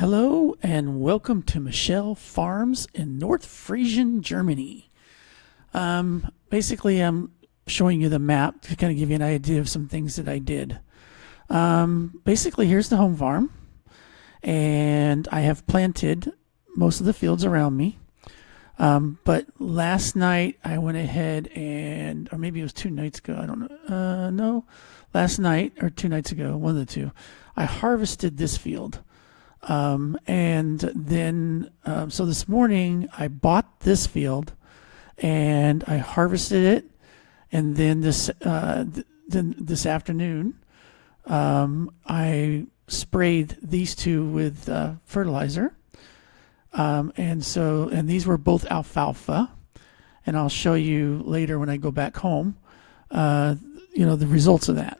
Hello and welcome to Michelle Farms in North Frisian, Germany. Basically, I'm showing you the map to kind of give you an idea of some things that I did. Basically, here's the home farm, and I have planted most of the fields around me. But last night I went ahead and, or maybe it was 2 nights ago, I don't know. No, last night or 2 nights ago, one of the two, I harvested this field. And then, so this morning I bought this field and I harvested it. And then this afternoon, I sprayed these two with fertilizer. And these were both alfalfa, and I'll show you later when I go back home, the results of that.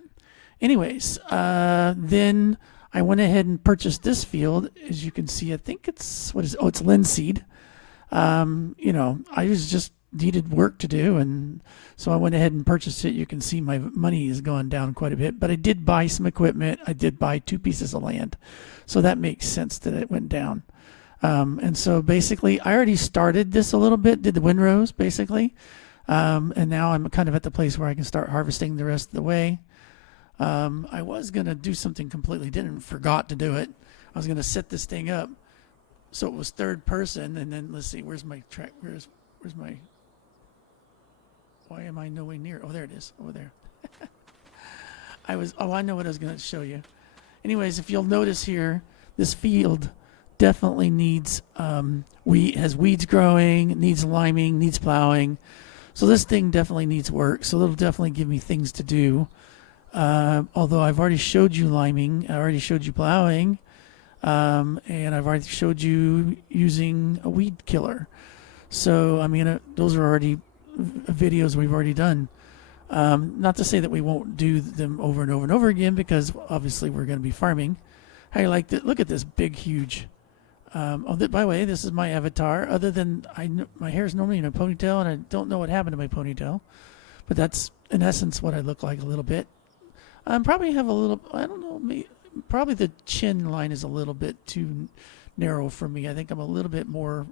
Anyways, then I went ahead and purchased this field. As you can see, I think it's linseed. I just needed work to do, and so I went ahead and purchased it. You can see my money has gone down quite a bit, but I did buy some equipment. I did buy 2 pieces of land, so that makes sense that it went down. And so basically, I already started this a little bit, did the windrows basically, and now I'm kind of at the place where I can start harvesting the rest of the way. I was gonna do something completely different, forgot to do it. I was gonna set this thing up so it was third person, and then let's see, where's my track? Where's my? Why am I nowhere near? Oh, there it is, over there. I know what I was gonna show you. Anyways, if you'll notice here, this field definitely needs has weeds growing, needs liming, needs plowing. So this thing definitely needs work. So it'll definitely give me things to do. Although I've already showed you liming, I already showed you plowing, and I've already showed you using a weed killer. So I mean, those are already videos we've already done. Not to say that we won't do them over and over and over again, because obviously we're going to be farming. How you like that? Look at this big, huge. By the way, this is my avatar. Other than my hair is normally in a ponytail, and I don't know what happened to my ponytail, but that's in essence what I look like a little bit. I probably have a little. I don't know. Probably the chin line is a little bit too narrow for me. I think I'm a little bit more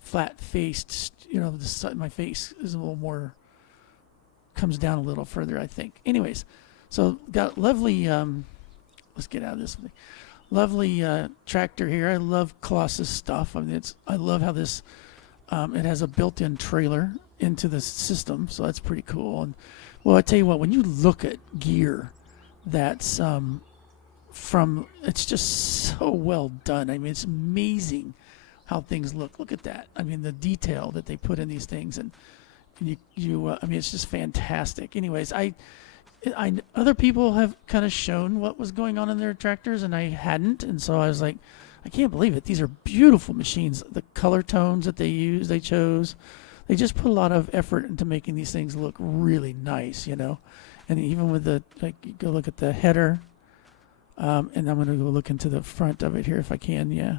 flat-faced. My face is a little more, comes down a little further, I think. Anyways, so got lovely. Let's get out of this thing. Lovely tractor here. I love Colossus stuff. I mean, I love how this. It has a built-in trailer into the system, so that's pretty cool. And well, I tell you what, when you look at gear, that's it's just so well done. I mean, it's amazing how things look. Look at that. I mean, the detail that they put in these things, and I mean, it's just fantastic. Anyways, other people have kind of shown what was going on in their tractors, and I hadn't, and so I was like, I can't believe it. These are beautiful machines. The color tones that they chose, they just put a lot of effort into making these things look really nice, And even with you go look at the header, and I'm going to go look into the front of it here if I can. Yeah,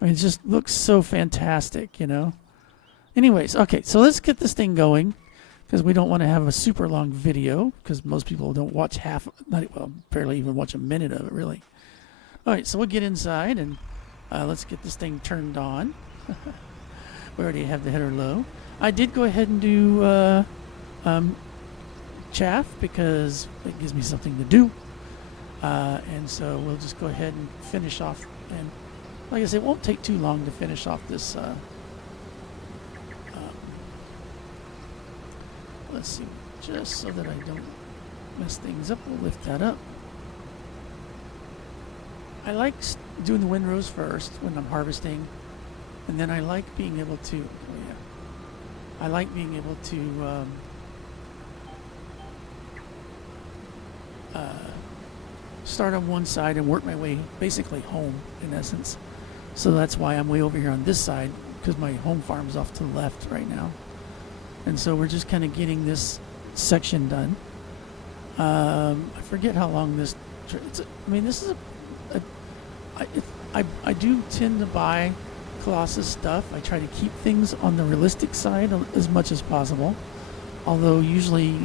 I mean, it just looks so fantastic, Anyways, okay, so let's get this thing going, because we don't want to have a super long video, because most people don't watch barely even watch a minute of it, really. All right, so we'll get inside, and let's get this thing turned on. We already have the header low. I did go ahead and do chaff, because it gives me something to do. And so we'll just go ahead and finish off. And like I said, it won't take too long to finish off this. Let's see, just so that I don't mess things up, we'll lift that up. I like doing the windrows first when I'm harvesting, and then I like being able to, start on one side and work my way basically home, in essence. So that's why I'm way over here on this side, because my home farm is off to the left right now. And so we're just kind of getting this section done. I forget how long this. This is I do tend to buy Colossus stuff. I try to keep things on the realistic side as much as possible. Although usually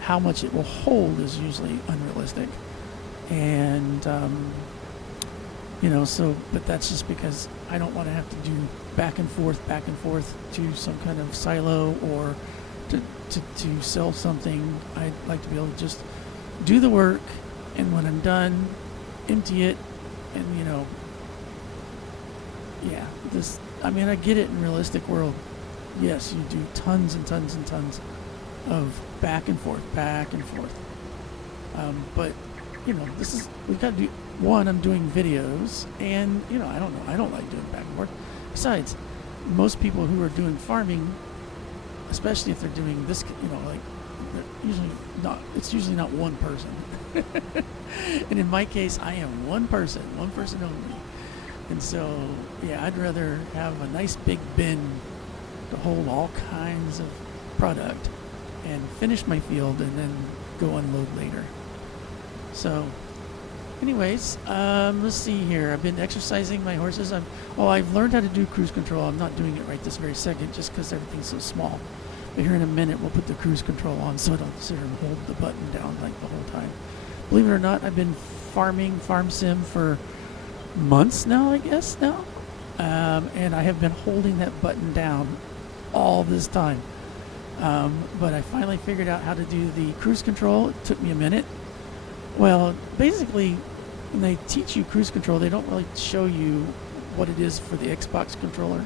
how much it will hold is usually unrealistic. And So, but that's just because I don't want to have to do back and forth to some kind of silo or to sell something. I'd like to be able to just do the work, and when I'm done, empty it, and I get it in realistic world. Yes, you do tons and tons and tons of back and forth. But we've got to do. One, I'm doing videos, and I don't know. I don't like doing back and forth. Besides, most people who are doing farming, especially if they're doing this, it's usually not one person. And in my case, I am one person only. And so, I'd rather have a nice big bin to hold all kinds of product and finish my field and then go unload later. So, anyways, let's see here. I've been exercising my horses. I've learned how to do cruise control. I'm not doing it right this very second just because everything's so small. But here in a minute, we'll put the cruise control on so I don't sit here and hold the button down like the whole time. Believe it or not, I've been farm sim for months now, I guess now. And I have been holding that button down all this time. But I finally figured out how to do the cruise control. It took me a minute. Well, basically, when they teach you cruise control, they don't really show you what it is for the Xbox controller.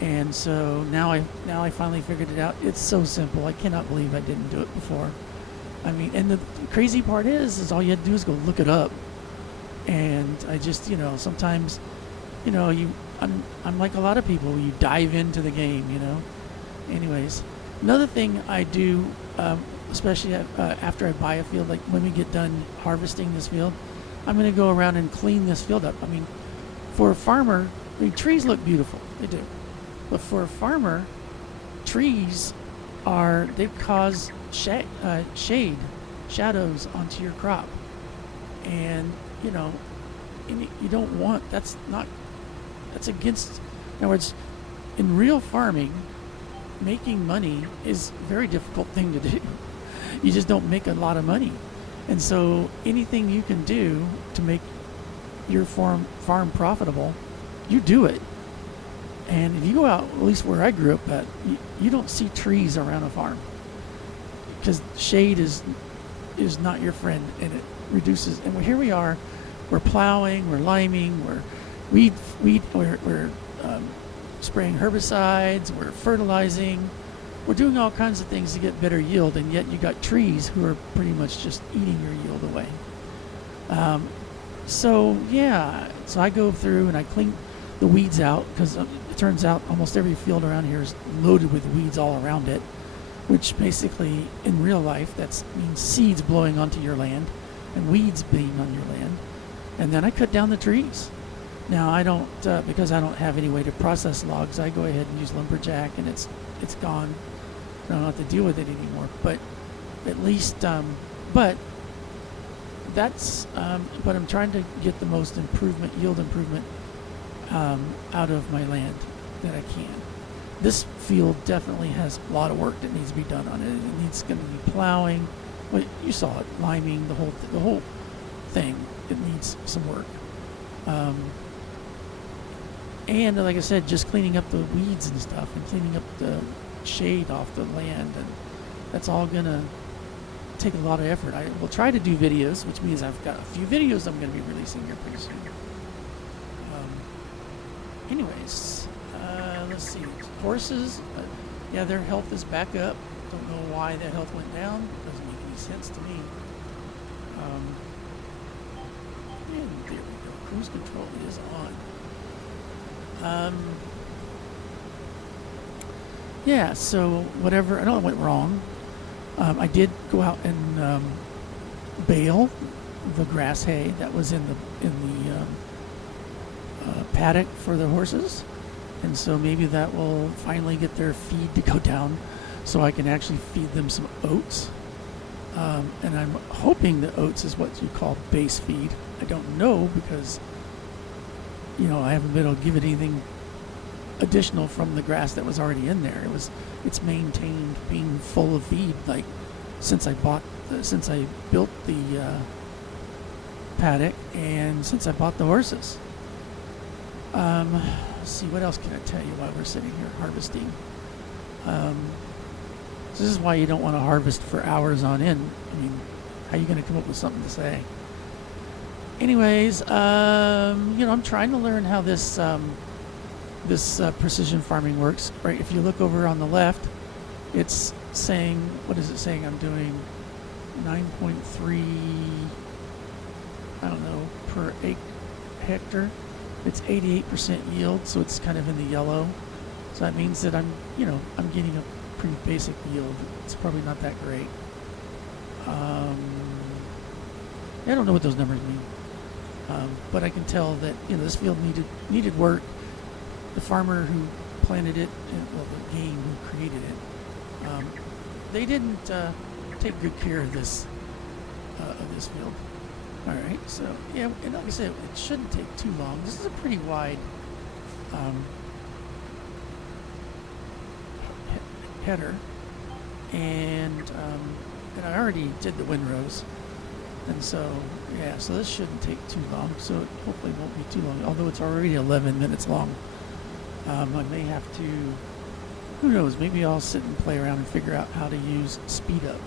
And so now I finally figured it out. It's so simple. I cannot believe I didn't do it before. I mean, and the crazy part is all you had to do is go look it up. And I just, sometimes, I'm like a lot of people. You dive into the game, Anyways, another thing I do, especially after I buy a field, like when we get done harvesting this field, I'm going to go around and clean this field up. I mean, for a farmer, trees look beautiful. They do. But for a farmer, trees they cause shadows onto your crop. And, you don't want, that's against, in other words, in real farming, making money is a very difficult thing to do. You just don't make a lot of money. And so anything you can do to make your farm profitable, you do it. And if you go out, at least where I grew up at, you don't see trees around a farm because shade is not your friend, and it reduces. And here we are, we're plowing, we're liming, we're spraying herbicides, we're fertilizing, we're doing all kinds of things to get better yield, and yet you got trees who are pretty much just eating your yield away. So I go through and I clean the weeds out because it turns out almost every field around here is loaded with weeds all around it, which basically in real life that means seeds blowing onto your land and weeds being on your land. And then I cut down the trees. Now I don't, because I don't have any way to process logs, I go ahead and use lumberjack, and it's gone. I don't have to deal with it anymore. But at least, but I'm trying to get the most yield improvement out of my land that I can. This field definitely has a lot of work that needs to be done on it. It needs going to be plowing. Well, you saw it, liming, the whole thing. It needs some work. And like I said, just cleaning up the weeds and stuff, and cleaning up the shade off the land, and that's all gonna take a lot of effort. I will try to do videos, which means I've got a few videos I'm gonna be releasing here pretty soon. Anyways, let's see. Horses, their health is back up. Don't know why their health went down. Doesn't make any sense to me. And there we go. Cruise control is on. So whatever, I don't know what went wrong. I did go out and bale the grass hay that was in the paddock for the horses, and so maybe that will finally get their feed to go down, so I can actually feed them some oats. And I'm hoping that oats is what you call base feed. I don't know because I haven't been able to give it anything additional from the grass that was already in there. It's maintained being full of feed since I built the paddock, and since I bought the horses. Let's see, what else can I tell you while we're sitting here harvesting? This is why you don't want to harvest for hours on end. I mean, how are you going to come up with something to say? Anyways, I'm trying to learn how this precision farming works. Right, if you look over on the left, it's saying, what is it saying? I'm doing 9.3, I don't know, per hectare. It's 88% yield, so it's kind of in the yellow. So that means that I'm getting a pretty basic yield. It's probably not that great. I don't know what those numbers mean. But I can tell that this field needed work. The farmer who planted it, the game who created it, they didn't take good care of this field. All right, so yeah, and like I said, it shouldn't take too long. This is a pretty wide header, and I already did the windrows. And so, yeah, so this shouldn't take too long. So it hopefully won't be too long, although it's already 11 minutes long. I may have to, who knows, maybe I'll sit and play around and figure out how to use speed up.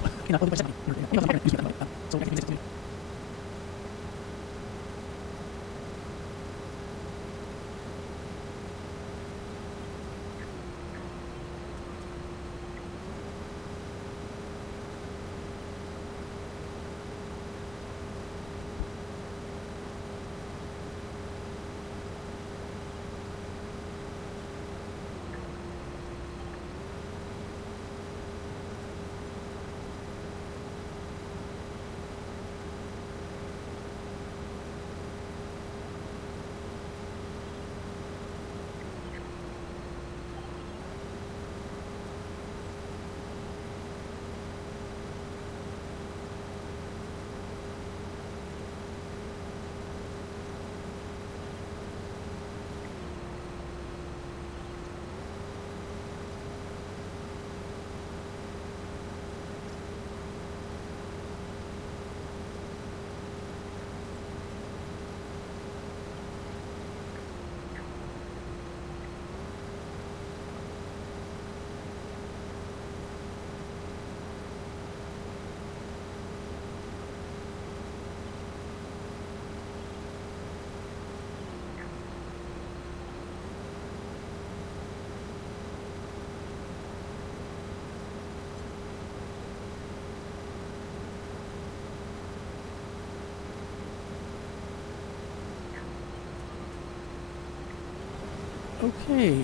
Okay,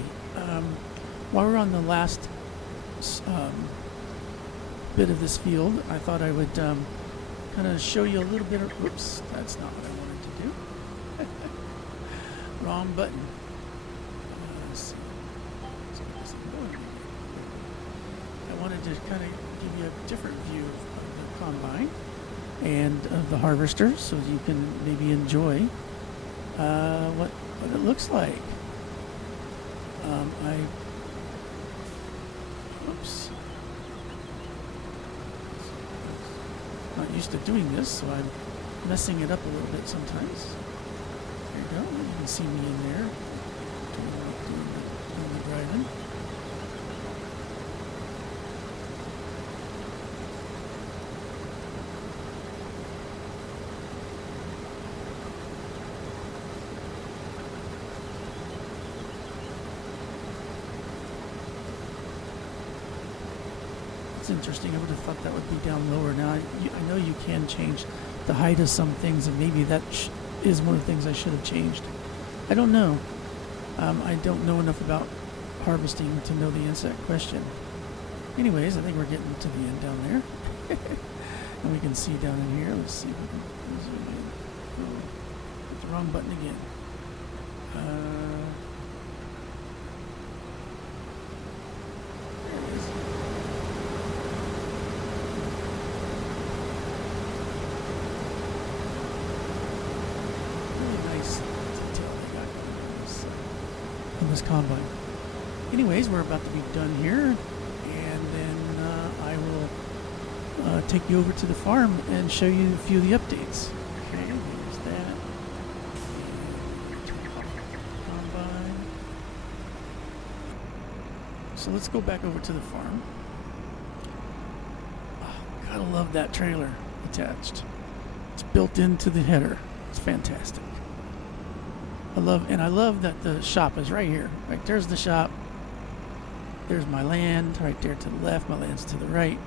while we're on the last bit of this field, I thought I would kind of show you a little bit of, whoops, that's not what I wanted to do. Wrong button. Let's see. So it doesn't go anywhere. I wanted to kind of give you a different view of the combine and of the harvester so you can maybe enjoy what it looks like. Oops. Not used to doing this, so I'm messing it up a little bit sometimes. There you go. You can see me in there doing the driving. It's interesting. I would have thought that would be down lower. Now, I know you can change the height of some things, and maybe that is one of the things I should have changed. I don't know. I don't know enough about harvesting to know the answer to that question. Anyways, I think we're getting to the end down there. And we can see down in here. Let's see if we can zoom in. Oh, hit the wrong button again. This combine. Anyways, we're about to be done here, and then I will take you over to the farm and show you a few of the updates. Okay, here's so let's go back over to the farm. Oh, gotta love that trailer attached. It's built into the header. It's fantastic. I love that the shop is right here. Right there's the shop. There's my land right there to the left. My land's to the right.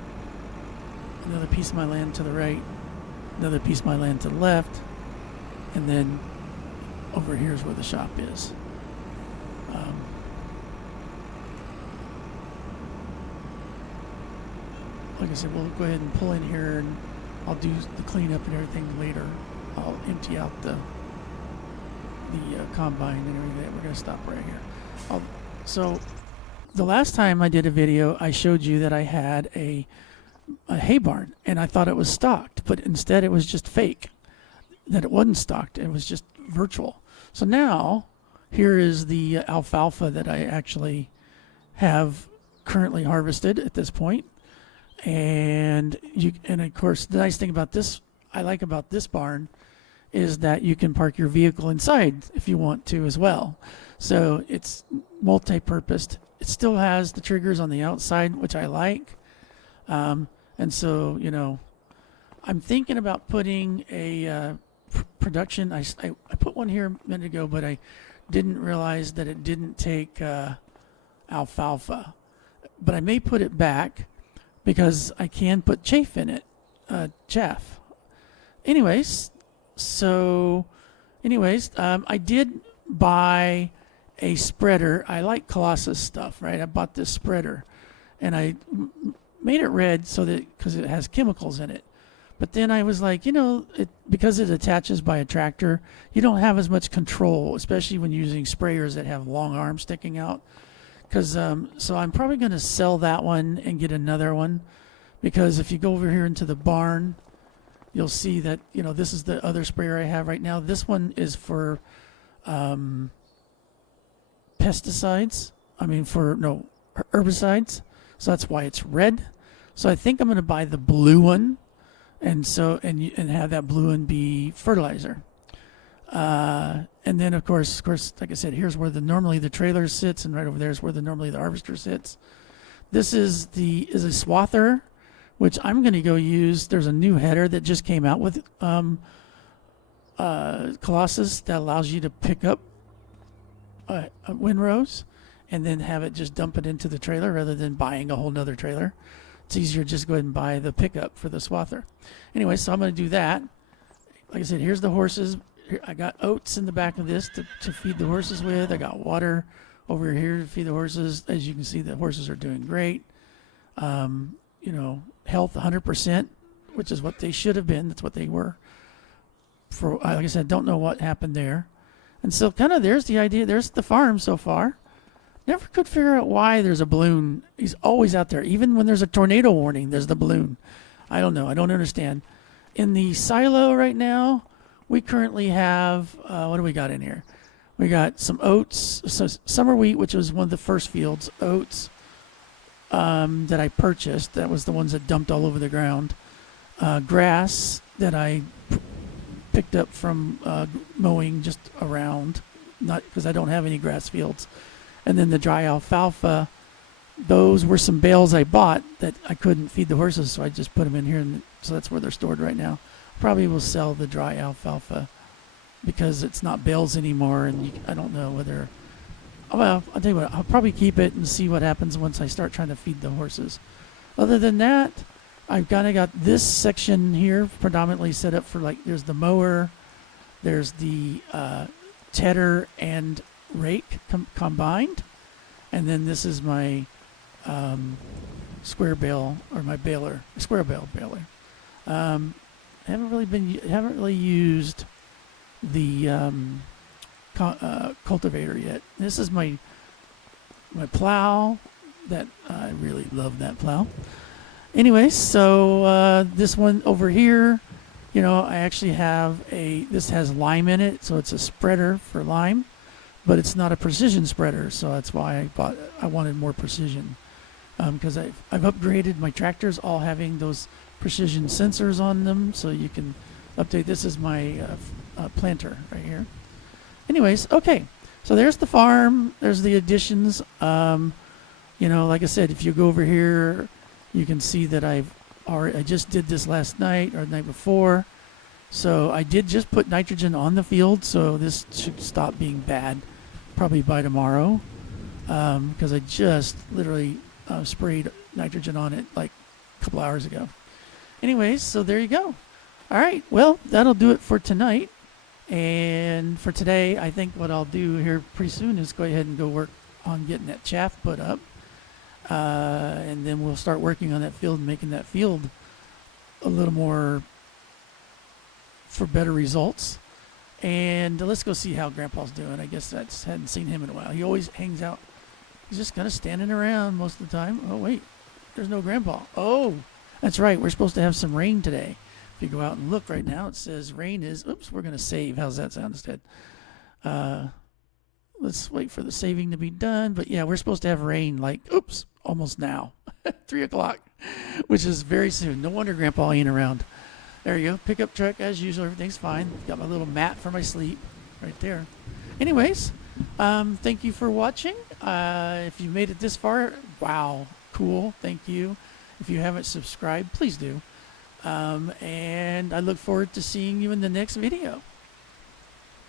Another piece of my land to the right. Another piece of my land to the left. And then over here is where the shop is. Like I said, we'll go ahead and pull in here, and I'll do the cleanup and everything later. I'll empty out the combine and everything. We're going to stop right here. So the last time I did a video, I showed you that I had a hay barn, and I thought it was stocked, but instead it was just fake. That it wasn't stocked. It was just virtual. So now here is the alfalfa that I actually have currently harvested at this point. And of course, the nice thing about this, I like about this barn, is that you can park your vehicle inside if you want to as well. So it's multi-purposed. It still has the triggers on the outside, which I like. And so, I'm thinking about putting a production. I put one here a minute ago, but I didn't realize that it didn't take alfalfa. But I may put it back because I can put chaff in it. Chaff. Anyways, I did buy a spreader. I like Colossus stuff, right? I bought this spreader, and I made it red because it has chemicals in it. But then I was like, because it attaches by a tractor, you don't have as much control, especially when using sprayers that have long arms sticking out. So I'm probably going to sell that one and get another one, because if you go over here into the barn, you'll see that, this is the other sprayer I have right now. This one is for herbicides. So that's why it's red. So I think I'm going to buy the blue one, and have that blue one be fertilizer. And then of course, like I said, here's where normally the trailer sits, and right over there is where normally the harvester sits. This is a swather, which I'm going to go use. There's a new header that just came out with Colossus that allows you to pick up windrows and then have it just dump it into the trailer rather than buying a whole nother trailer. It's easier to just go ahead and buy the pickup for the swather. Anyway, so I'm going to do that. Like I said, here's the horses. I got oats in the back of this to feed the horses with. I got water over here to feed the horses. As you can see, the horses are doing great. Health 100%, which is what they should have been. That's what they were. Like I said, don't know what happened there. And so kind of there's the idea. There's the farm so far. Never could figure out why there's a balloon. He's always out there. Even when there's a tornado warning, there's the balloon. I don't know. I don't understand. In the silo right now, we currently have, what do we got in here? We got some oats, so summer wheat, which was one of the first fields, oats that I purchased. That was the ones that dumped all over the ground. Grass that I picked up from mowing just around, not because I don't have any grass fields. And then the dry alfalfa, those were some bales I bought that I couldn't feed the horses, so I just put them in here, and so that's where they're stored right now. Probably will sell the dry alfalfa because it's not bales anymore, and I don't know whether. Well, I'll tell you what. I'll probably keep it and see what happens once I start trying to feed the horses. Other than that, I've kind of got this section here predominantly set up for, like, there's the mower, there's the tedder and rake combined, and then this is my square bale, or my baler, square bale baler. Haven't really used the cultivator yet. This is my plow. That I really love that plow. Anyway, so this one over here, I actually have this has lime in it, so it's a spreader for lime, but it's not a precision spreader, so that's why I wanted more precision, because I've upgraded my tractors, all having those precision sensors on them, so you can update. This is my planter right here. Anyways, okay, so there's the farm. There's the additions. You know, like I said, if you go over here, you can see that I just did this last night or the night before. So I did just put nitrogen on the field, so this should stop being bad probably by tomorrow, because I just literally sprayed nitrogen on it like a couple hours ago. Anyways, so there you go. All right, well, that'll do it for tonight. And for today, I think what I'll do here pretty soon is go ahead and go work on getting that chaff put up. And then we'll start working on that field and making that field a little more for better results. And let's go see how Grandpa's doing. I guess I hadn't seen him in a while. He always hangs out. He's just kind of standing around most of the time. Oh, wait. There's no Grandpa. Oh, that's right. We're supposed to have some rain today. If you go out and look right now, it says rain is... Oops, we're going to save. How's that sound instead? Let's wait for the saving to be done. But yeah, we're supposed to have rain like, oops, almost now. 3 o'clock, which is very soon. No wonder Grandpa ain't around. There you go. Pickup truck as usual. Everything's fine. Got my little mat for my sleep right there. Anyways, thank you for watching. If you made it this far, wow, cool. Thank you. If you haven't subscribed, please do. And I look forward to seeing you in the next video.